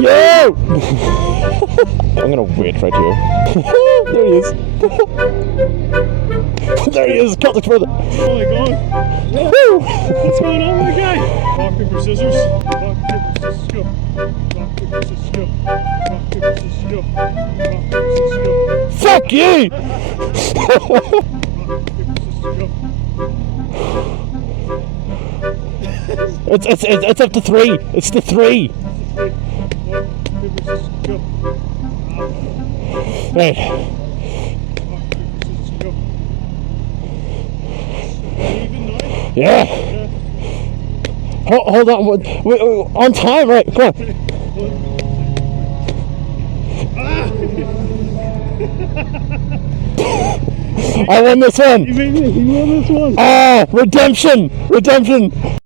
Yo! I'm gonna wait right here. There he is. There he is. Can't look further. Oh my god. Woo! What's going on with the guy? Rock, paper, scissors. Rock, paper, scissors, go. Rock, paper, scissors, go. Rock, paper, scissors, go. Rock, paper, scissors, go. Fuck you! Rock, paper, scissors, go. It's up to 3. It's the 3. Rock, paper, scissors, go. Right. Rock, paper, scissors, go. Even now? Yeah. Hold on. Wait, on time, right? Come on. I won this one. He won this one. Ah, redemption. Redemption.